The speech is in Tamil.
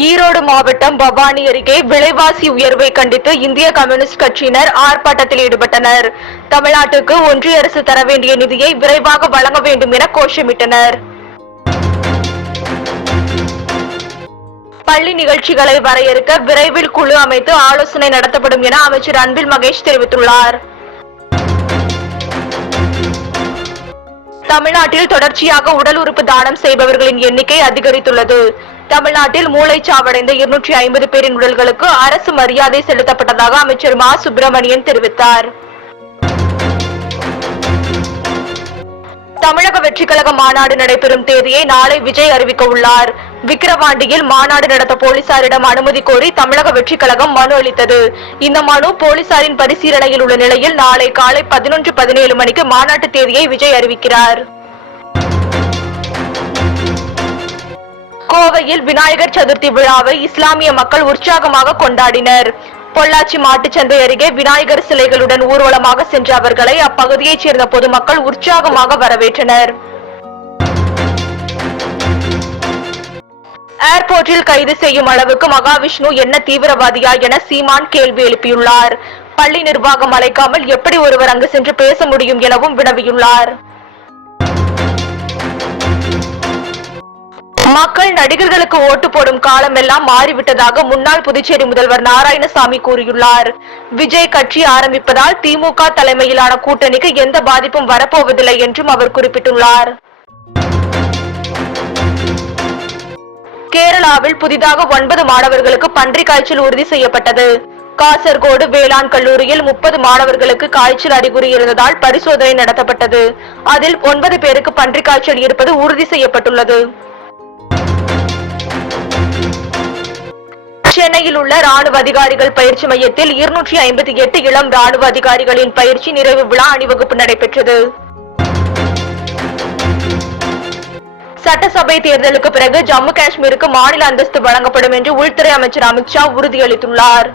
ஈரோடு மாவட்டம் பவானி அருகே விலைவாசி உயர்வை கண்டித்து இந்திய கம்யூனிஸ்ட் கட்சியினர் ஆர்ப்பாட்டத்தில் ஈடுபட்டனர். தமிழ்நாட்டுக்கு ஒன்றிய அரசு தர வேண்டிய நிதியை விரைவாக வழங்க வேண்டும் என கோஷமிட்டனர். பள்ளி நிகழ்ச்சிகளை வரையறுக்க விரைவில் குழு அமைத்து ஆலோசனை நடத்தப்படும் என அமைச்சர் அன்பில் மகேஷ் தெரிவித்துள்ளார். தமிழ்நாட்டில் தொடர்ச்சியாக உடல் உறுப்பு தானம் செய்பவர்களின் எண்ணிக்கை அதிகரித்துள்ளது. தமிழ்நாட்டில் மூளைச்சாவடைந்த இருநூற்றி ஐம்பது பேரின் உடல்களுக்கு அரசு மரியாதை செலுத்தப்பட்டதாக அமைச்சர் மா. சுப்பிரமணியன் தெரிவித்தார். தமிழக வெற்றி கழக மாநாடு நடைபெறும் தேதியை நாளை விஜய் அறிவிக்க உள்ளார். விக்கிரவாண்டியில் மாநாடு நடத்த போலீசாரிடம் அனுமதி கோரி தமிழக வெற்றி கழகம் மனு அளித்தது. இந்த மனு போலீசாரின் பரிசீலனையில் உள்ள நிலையில் நாளை காலை பதினொன்று பதினேழு மணிக்கு மாநாட்டு தேதியை விஜய் அறிவிக்கிறார். கோவையில் விநாயகர் சதுர்த்தி விழாவை இஸ்லாமிய மக்கள் உற்சாகமாக கொண்டாடினர். பொள்ளாச்சி மாட்டுச்சந்தை அருகே விநாயகர் சிலைகளுடன் ஊர்வலமாக சென்ற அவர்களை அப்பகுதியைச் சேர்ந்த பொதுமக்கள் உற்சாகமாக வரவேற்றனர். ஏர்போர்ட்டில் கைது செய்யும் அளவுக்கு மகாவிஷ்ணு என்ன தீவிரவாதியா என சீமான் கேள்வி எழுப்பியுள்ளார். பள்ளி நிர்வாகம் அழைக்காமல் எப்படி ஒருவர் அங்கு சென்று பேச முடியும் எனவும் வினவியுள்ளார். மக்கள் நடிகர்களுக்கு ஓட்டு போடும் காலம் எல்லாம் மாறிவிட்டதாக முன்னாள் புதுச்சேரி முதல்வர் நாராயணசாமி கூறியுள்ளார். விஜய் கட்சி ஆரம்பிப்பதால் திமுக தலைமையிலான கூட்டணிக்கு எந்த பாதிப்பும் வரப்போவதில்லை என்றும் அவர் குறிப்பிட்டுள்ளார். கேரளாவில் புதிதாக ஒன்பது மாணவர்களுக்கு பன்றி காய்ச்சல் உறுதி செய்யப்பட்டது. காசர்கோடு வேளாண் கல்லூரியில் முப்பது மாணவர்களுக்கு காய்ச்சல் அறிகுறி இருந்ததால் பரிசோதனை நடத்தப்பட்டது. அதில் ஒன்பது பேருக்கு பன்றி காய்ச்சல் இருப்பது உறுதி செய்யப்பட்டுள்ளது. சென்னையில் உள்ள ராணுவ அதிகாரிகள் பயிற்சி மையத்தில் இருநூற்றி ஐம்பத்தி எட்டு இளம் ராணுவ அதிகாரிகளின் பயிற்சி நிறைவு விழா அணிவகுப்பு நடைபெற்றது. சட்டசபை தேர்தலுக்கு பிறகு ஜம்மு காஷ்மீருக்கு மாநில அந்தஸ்து வழங்கப்படும் என்று உள்துறை அமைச்சர் அமித்ஷா உறுதியளித்துள்ளார்.